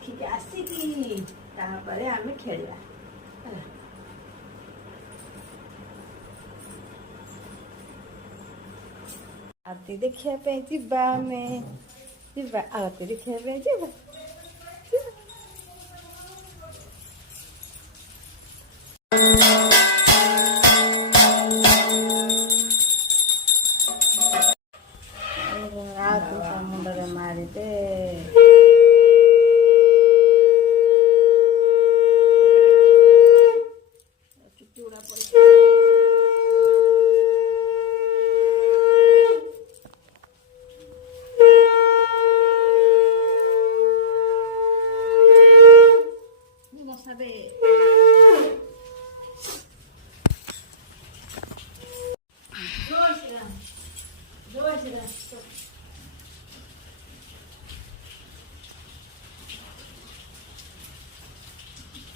देखिक आसिकी तापर आम खेला आरती देखिया पे जिबा में जिबा आरती देखिया पे जिबा आरती मुंडरे मारी दे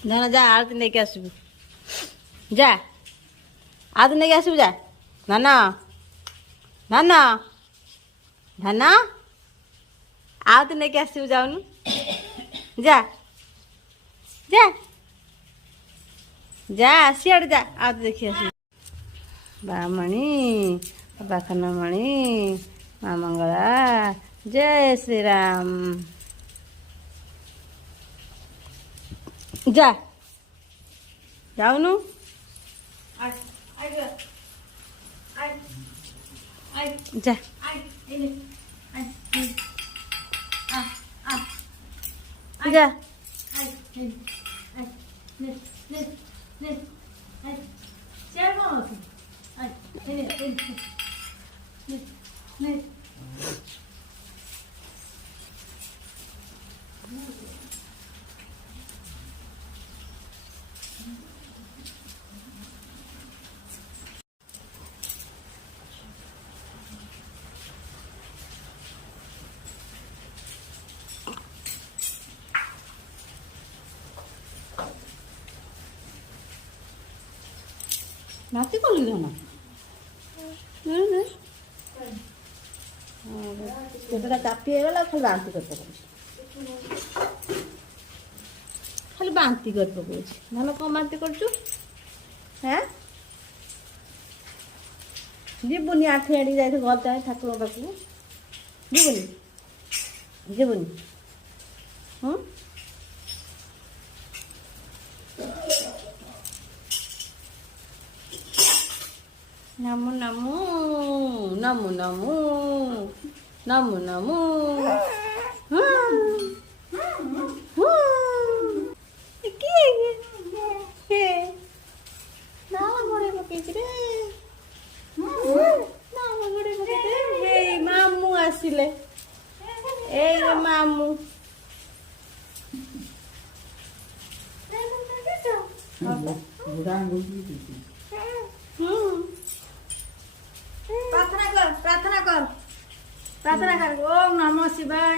जाना जा आरती नहीं के आसबू जा आरती नहीं के आसबू जा नाना नाना नाना आरती नहीं के आसबू जाऊनु जा जा जा सियाड़ जा आरती देखी आसबू बामणी बाखनमणि माँ मंगला जय श्री राम जा जाऊनु जा जा नाती को ले जाना पेटटा चापी गला खाली बांती कर खाली बांती कर पकाउछि नाना कम बांती करछु हैं जीवनी आठी आड़ी जाए घर जाए ठाकुर पाखु जीवनी जीवनी नमो नमो नमो नमो नमो नमो मामू आसिले ए मामू प्रार्थना कर प्रार्थना कर ओम नमः शिवाय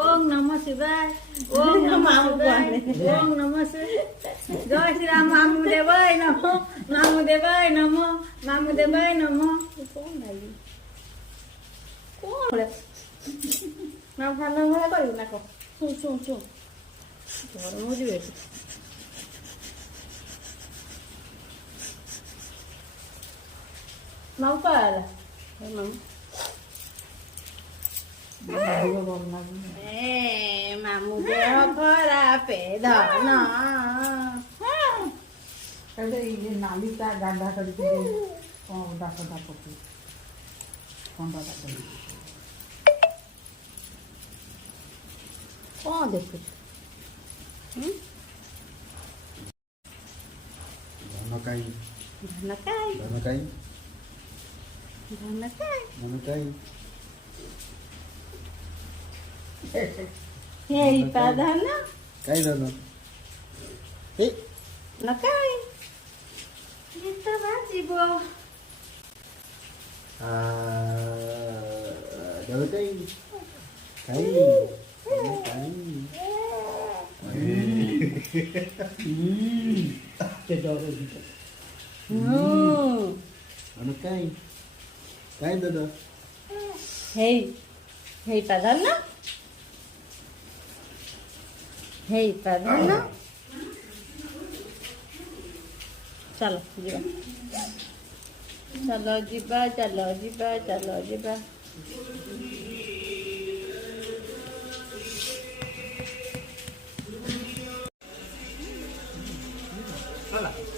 ओम नमः शिवाय ओम नमः शिवाय ओम नमः शिवाय जय श्री राम मामू देवाय नमो मामू देवाय नमो मामू देवाय नमो कौन भाई कौन नाम खाना भला करू ना को सुन घर मुझे बैठ माऊ का आला माऊ मामू देह खराब धन नालीटा गाढ़ा कर पकड़ कौन देखु धनकाई धनकाई धनकाई धनकाई धनकाई हे पाधन काई धन ए नकाई गीत बाजिबो धनकाई काई ते डरे दिते धनकाई काई दादा हे हे पाधन ହେଇପାରୁନ ଚାଲ ଯିବା ଚାଲ ଯିବା ଚାଲ ଯିବା ଚାଲ ଯିବା Hola.